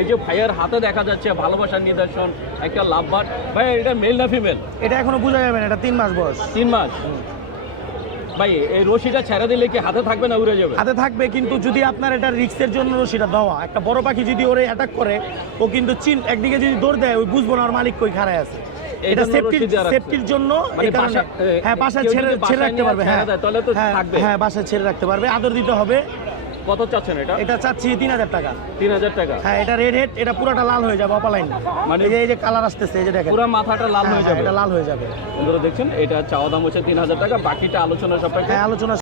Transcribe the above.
এই যে ভাইয়ের হাতে দেখা যাচ্ছে ভালোবাসার নিদর্শন একটা লাভবার্ড। ভাই এটা মেল না ফিমেল? এটা এখনো বোঝা যাবে না, এটা 3 মাস বয়স। 3 মাস। ভাই এই রশিটা ছেড়ে দিলে কি হাতে থাকবে না উড়ে যাবে? হাতে থাকবে, কিন্তু যদি আপনার এটা রিস্কের জন্য রশিটা দেওয়া, একটা বড় পাখি যদি ওরে অ্যাটাক করে ও কিন্তু একদিকে যদি দৌড় দেয় ওই বুঝবো না ওর মালিক কই খাড়ায় আছে। এটা সেফটির জন্য, মানে হ্যাঁ বাসায় ছেড়ে রাখতে পারবে। হ্যাঁ তাহলে তো থাকবে। হ্যাঁ বাসায় ছেড়ে রাখতে পারবে, আদর দিতে হবে। কত চাচ্ছেন এটা? এটা চাচ্ছি 3000 টাকা। 3000 টাকা। হ্যাঁ এটা রেড হেড, এটা পুরোটা লাল হয়ে যাবে অপালাইন। মানে এই যে কালার আসতেছে, এই যে দেখেন পুরো মাথাটা লাল হয়ে যাবে। এটা লাল হয়ে যাবে। বন্ধুরা দেখছেন এটা চাওয়া দাম হচ্ছে 3000 টাকা, বাকিটা আলোচনা সাপেক্ষে। হ্যাঁ আলোচনা